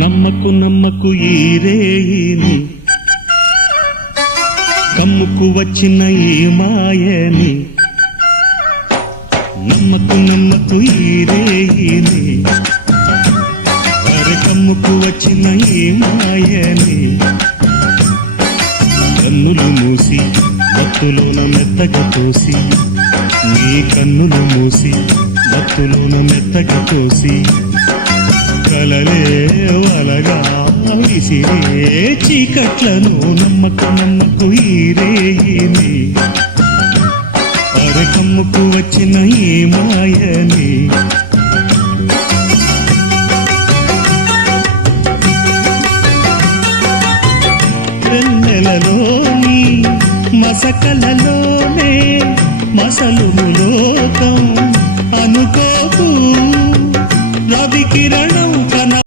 నమ్మకు నమ్మకు ఈ రేయిని, కమ్ముకు వచ్చిన ఈ మాయని. నమ్మకు నమ్మకు ఈ రేయిని, అరే కమ్ముకు వచ్చిన ఈ మాయని. కన్నులు మూసి మత్తులోన మెత్తగా తోసి, నీ కన్నులు మూసి మత్తులోన మెత్తగా తోసి, కలలే వలగా విసిరే చీకట్లను. నమ్మకు నమ్మకు ఈ రేయిని, అరే కమ్ముకు వచ్చిన ఈ మాయని. వెన్నెలలోని మసకలలోనే మసలుము లోకం అనుకోకు, రవి కిరణం